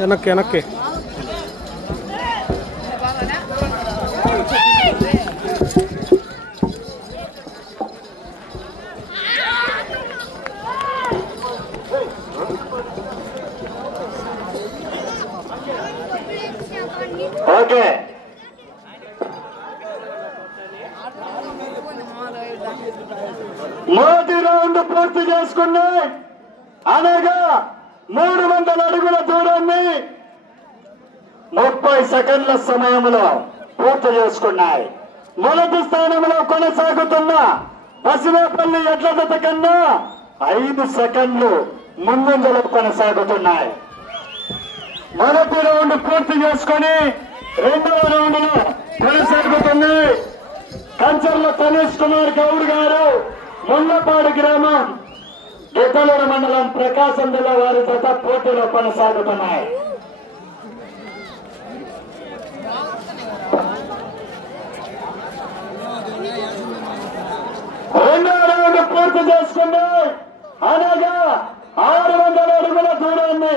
వెనక్కి వెనక్కి ఓకే మొదటి రౌండ్ పూర్తి చేసుకున్నాయి. అనగా 300 అడుగుల దూరాన్ని 30 సెకండ్ల సమయంలో పూర్తి చేసుకున్నాయి. మొదటి స్థానంలో కొనసాగుతున్న పసివేపల్లి ఎడ్ల జత కన్నా 5 సెకండ్లు ముందంజలో కొనసాగుతున్నాయి. మొదటి రౌండ్ పూర్తి చేసుకుని రెండవ రౌండ్ లో కొనసాగుతుంది. కంచర్ల తనేష్ కుమార్ గౌడ్ గారు, ముల్లపాడు గ్రామం, గిద్దలూరు మండలం, ప్రకాశం జిల్లా వారి జత పోటీలో కొనసాగుతున్నాయి. రెండవ రౌండ్ పూర్తి చేసుకుంది. అనగా 600 అడుగుల దూరాన్ని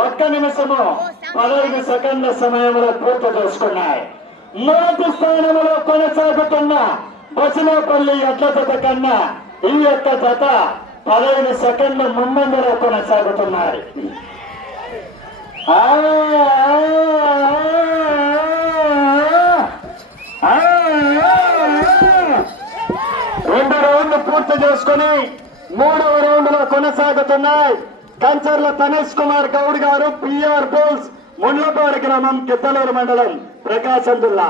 1 నిమిషము 15 సెకండ్ల సమయంలో పూర్తి చేసుకున్నాయి. మొదటి స్థానంలో కొనసాగుతున్న బసినేపల్లి ఎడ్ల జత కన్నా ఈ యొక్క జత 15 సెకండ్ల ముందంజలో కొనసాగుతున్నాయి. రెండు రౌండ్లు పూర్తి చేసుకుని మూడవ రౌండ్ లో కొనసాగుతున్నాయి. కంచర్ల తనేష్ కుమార్ గౌడ్ గారు, పిఆర్ బోల్స్, ముళ్ళపాడు గ్రామం, గిద్దలూరు మండలం, ప్రకాశం జిల్లా.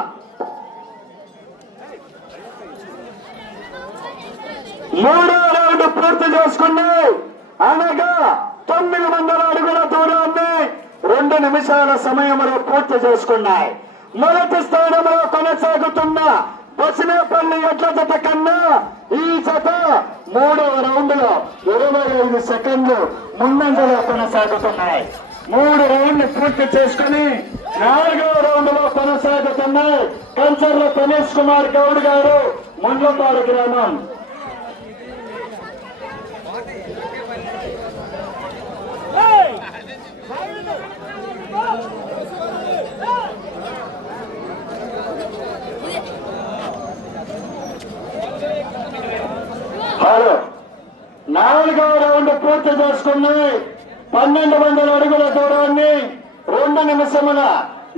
మూడవ రౌండ్ పూర్తి చేసుకున్నాయి. అనగా 900 అడుగుల దూరాన్ని 2 నిమిషాల సమయంలో పూర్తి చేసుకున్నాయి. మొదటి స్థానంలో కొనసాగుతున్న బసినేపల్లి ఎడ్ల జత కన్నా ఈ జత మూడవ రౌండ్ లో 25 సెకండ్లు ముందంజలో కొనసాగుతున్నాయి. 3 రౌండ్లు పూర్తి చేసుకుని 4వ రౌండ్ లో కొనసాగుతున్నాయి. కంచర్ల తనేష్ కుమార్ గౌడ్ గారు, ముళ్ళపాడు గ్రామం. హలో, 4వ రౌండ్ పూర్తి చేసుకున్నాయి. 1200 అడుగుల దూరాన్ని 2 నిమిషముల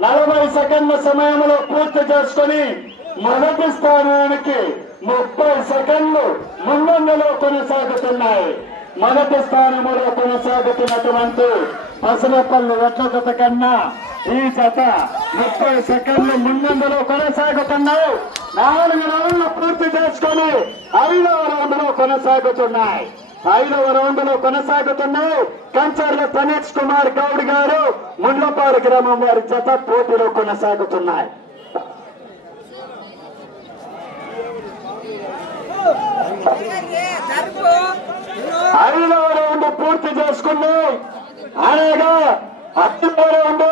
40 సెకండ్ల సమయంలో పూర్తి చేసుకుని మొదటి స్థానానికి 30 సెకండ్లు ముందంజలో కొనసాగుతున్నాయి. మొదటి స్థానంలో కొనసాగుతున్నటువంటి పసినేపల్లి ఎడ్ల జత కన్నా ఈ జత 30 సెకండ్లు ముందంజలో కొనసాగుతున్నాయి. 4 రౌండ్లు పూర్తి చేసుకుని 5వ రౌండ్ లో కొనసాగుతున్నాయి. 5వ రౌండ్ లో కొనసాగుతున్నాయి. కంచర్ల తనేష్ కుమార్ గౌడ్ గారు, ముళ్ళపాడు గ్రామం వారి జత పోటీలో కొనసాగుతున్నాయి. 5వ రౌండ్ పూర్తి చేసుకున్నాయి. అనగా 5వ రౌండ్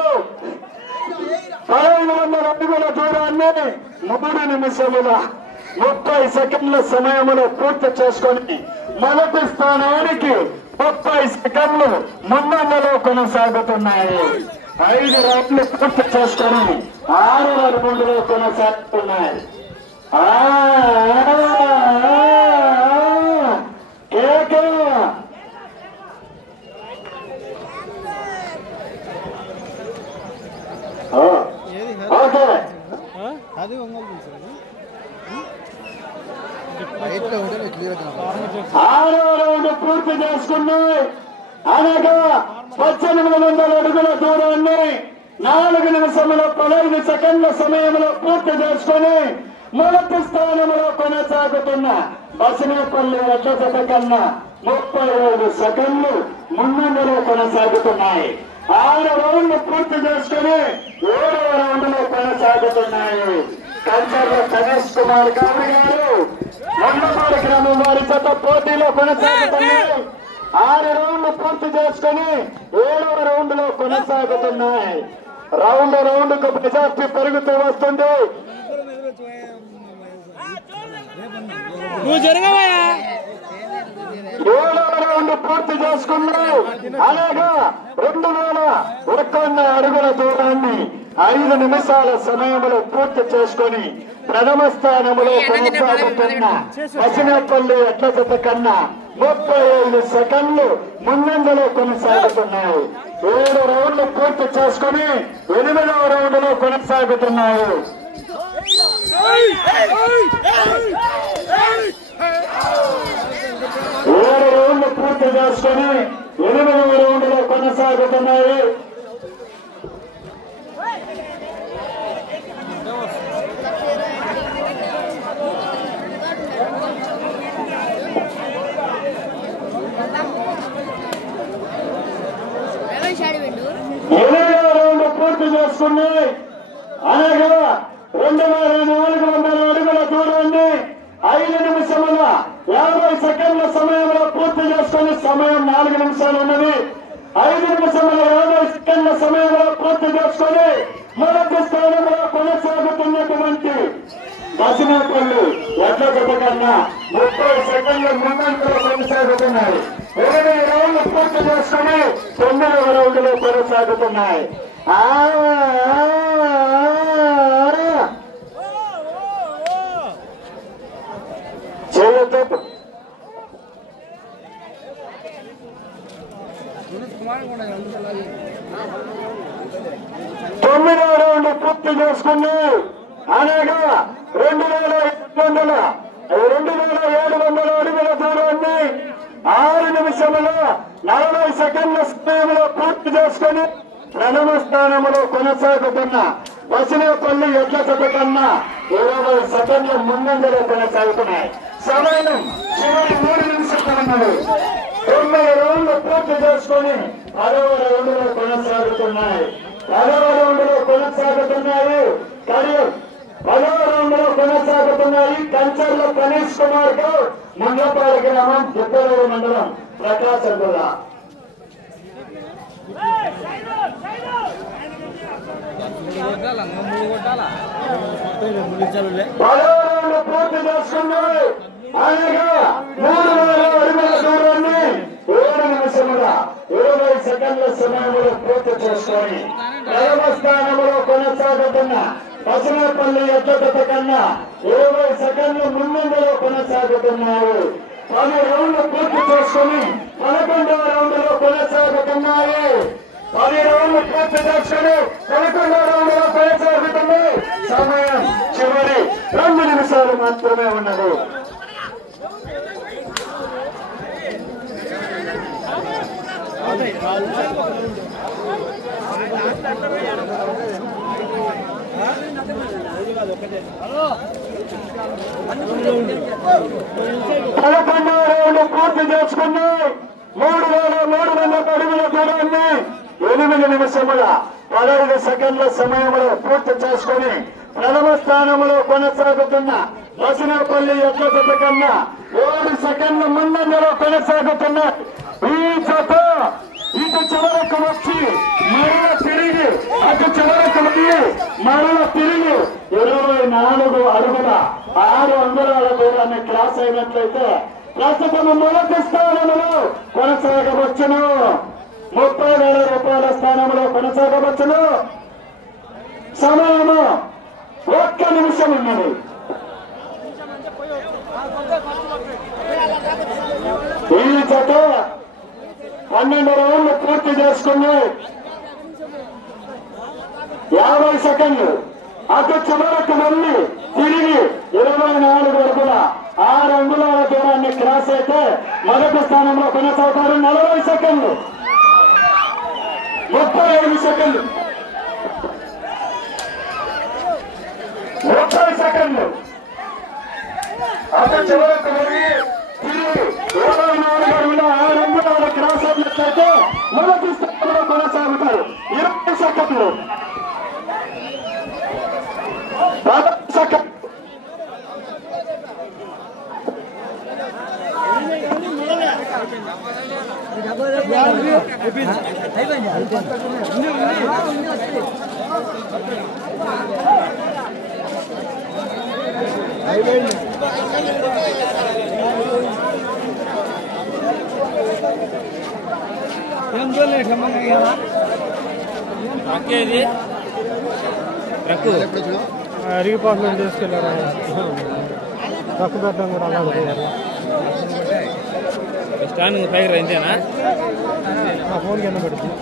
1500 అడుగుల దూరాన్ని 3 నిమిషముల 30 సెకండ్ల సమయంలో పూర్తి చేసుకొని మొదటి స్థానానికి 30 సెకండ్లు ముందంజలో కొనసాగుతున్నాయి. 5 రౌండ్లు పూర్తి చేసుకొని 6వ రౌండ్లో కొనసాగుతున్నాయి. ఓకే, అది 6వ రౌండ్ పూర్తి చేసుకున్నాయి. అనగా 1800 అడుగుల దూరాన్ని 4 నిమిషముల 15 సెకండ్ల సమయంలో పూర్తి చేసుకుని మొదటి స్థానంలో కొనసాగుతున్న బసినేపల్లి ఎడ్ల జత కన్నా 35 సెకండ్లు ముందంజలో కొనసాగుతున్నాయి. 6 రౌండ్లు పూర్తి చేసుకుని 7వ రౌండ్ లో కొనసాగుతున్నాయి. కంచర్ల తనేష్ కుమార్ గౌడ్ గారు, ముళ్ళపాడు గ్రామం వారి జత పోటీలో కొనసాగుతున్నాయి. 6 రౌండ్లు పూర్తి చేసుకుని 7వ రౌండ్ లో కొనసాగుతున్నాయి. రౌండ్ కు మెజార్టీ పెరుగుతూ వస్తుంది. నువ్వు జరగవా 7వ రౌండ్ రౌండ్లు పూర్తి చేసుకున్నాయి. అలాగా 2001 అడుగుల దూరాన్ని 5 నిమిషాల సమయంలో పూర్తి చేసుకొని ప్రథమ స్థానంలో కొనసాగుతున్న పసినపల్లి ఎడ్ల జత కన్నా 35 సెకండ్లు ముందంజలో కొనసాగుతున్నాయి. 7 రౌండ్లు పూర్తి చేసుకుని 8వ రౌండ్ లో కొనసాగుతున్నాయి. 7 రౌండ్లు పూర్తి చేసుకుని 8వ రౌండ్ లో కొనసాగుతున్నాయి. రౌండ్ పూర్తి చేసుకున్నాయి. అనగా 2400 అడుగుల దూరాన్ని 5 నిమిషముల 50 సెకండ్ల సమయంలో పూర్తి చేసుకుని సమయం 4 నిమిషాలు ఉన్నది. 5 నిమిషముల 50 సెకండ్ల సమయంలో పూర్తి చేసుకుని మొదటి స్థానంలో కొనసాగుతున్నటువంటి బసినపల్లి ఎడ్ల జత కన్నా 30 సెకండ్ల ముందంలో కొనసాగుతున్నాయి. 8 రౌండ్లు పూర్తి చేసుకుని 9వ రౌండ్ లో కొనసాగుతున్నాయి. చేయొద్దు. 9వ రౌండ్ పూర్తి చేసుకుని అనగా 2700 అడుగుల దూరాన్ని 6 నిమిషముల 40 సెకండ్ల సమయంలో పూర్తి చేసుకుని ప్రథమ స్థానంలో కొనసాగుతున్న బసినపల్లి ఎడ్ల జత కన్నా 20 సెకండ్ల ముందంజలో కొనసాగుతున్నాయి. సమయం చివరి 3 నిమిషాలు ఉన్నది. 9 రౌండ్లు పూర్తి చేసుకుని 10వ రౌండ్ లో కొనసాగుతున్నాయి. 10వ రౌండ్ లో కొనసాగుతున్నాయి. 10వ రౌండ్ లో కొనసాగుతున్నాయి. కంచర్ల గణేష్ కుమార్ గౌడ్, మంగపాడు గ్రామం, గిద్దలూరు మండలం, ప్రకాశం జిల్లా. 10వ రౌండ్ పూర్తి చేసుకున్నాయి. అనగా 3000 అడుగుల దూరాన్ని 7 నిమిషముల 20 సెకండ్ల సమయంలో పూర్తి చేసుకొని ప్రథమ స్థానంలో కొనసాగుతున్న బసినపల్లి ఎడ్ల జత కన్నా 20 సెకండ్ల ముందంజలో కొనసాగుతున్నాయి. 10 రౌండ్లు పూర్తి చేసుకుని 11వ రౌండ్ లో కొనసాగుతున్నాయి. 10 రౌండ్లు పూర్తి చేసుకుని 11వ రౌండ్ లో కొనసాగుతున్నాయి. సమయం చివరి 2 నిమిషాలు మాత్రమే ఉన్నది. పదకొండవ రౌండ్ పూర్తి చేసుకున్నాయి. 3300 అడుగుల దూరాన్ని 8 నిమిషముల 15 సెకండ్ల సమయంలో పూర్తి చేసుకుని ప్రథమ స్థానంలో కొనసాగుతున్న బసినపల్లి ఎడ్ల జత కన్నా 7 సెకండ్ల ముందంజలో కొనసాగుతున్న ఈ జత ఇటు చివరకు వచ్చి మరల తిరిగి అటు చివరకు వెళ్ళి మరల తిరిగి 24 అడుగుల 6 అంగుళాల దూరాన్ని క్రాస్ అయినట్లయితే ప్రస్తుతం మొదటి స్థానంలో కొనసాగవచ్చును. 30,000 రూపాయల స్థానంలో కొనసాగవచ్చును. సమయము 1 నిమిషం ఉన్నది. ఈ జత 12 రౌండ్లు పూర్తి చేసుకుని 50 సెకండ్లు అటు చివరకు వెళ్ళి తిరిగి 24 అడుగుల 6 అంగుళాల దూరాన్ని క్రాస్ అయితే మొదటి స్థానంలో కొనసాగుతారు. 40 సెకండ్లు 35 సెకండ్లు 30 సెకండ్లు అటు చివరకు వెళ్ళి తిరిగి 24 అడుగుల 6 అంగుళాల క్రాస్ అయినట్లయితే మొదటి స్థానంలో కొనసాగుతారు. 20 సెకండ్లు 10 సెకండ్లు అయిపోయింది. అరిగిపోతుందని తీసుకెళ్ళారా తక్కువ పెట్టడం కూడా అలాగే స్టాండ్ పైకి ఇంతేనా నా ఫోన్ కింద పెడుతుంది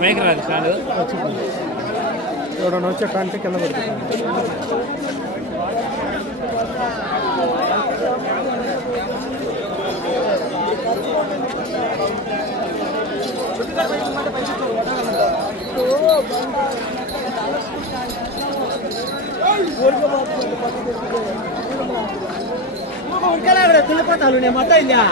పైకి రాదు స్టాండ్ ఎవడన్నా వచ్చే కంటే కింద పెడుతుంది తులిపోతాను నేను మొత్తం ఇందా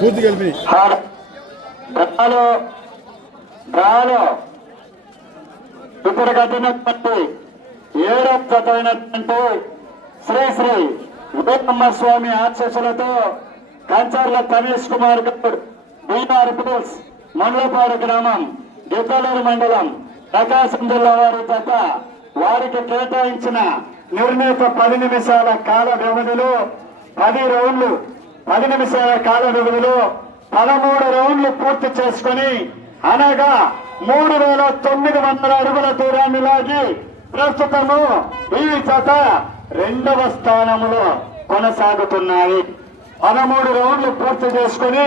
పూర్తి కలిపి ఇప్పుడు కట్టినటువంటి 7వ జత అయినటువంటి శ్రీ శ్రీ ఉదయమ్మ స్వామి ఆశీస్సులతో కంచర్ల తనీష్ కుమార్ గౌడ్ బీఆర్ పోల్స్ మండలపాడు గ్రామం గిద్దలూరు మండలం ప్రకాశం జిల్లా వారి జత వారికి కేటాయించిన నిర్ణీత 10 నిమిషాల కాల వ్యవధిలో 10 రౌండ్లు 10 నిమిషాల కాల వ్యవధిలో 13 రౌండ్లు పూర్తి చేసుకుని అనగా 3900 అడుగుల దూరాన్ని లాగి ప్రస్తుతము ఈ జత 2వ స్థానంలో కొనసాగుతున్నాయి. 13 రౌండ్లు పూర్తి చేసుకుని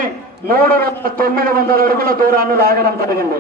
3900 అడుగుల దూరాన్ని లాగడం జరిగింది.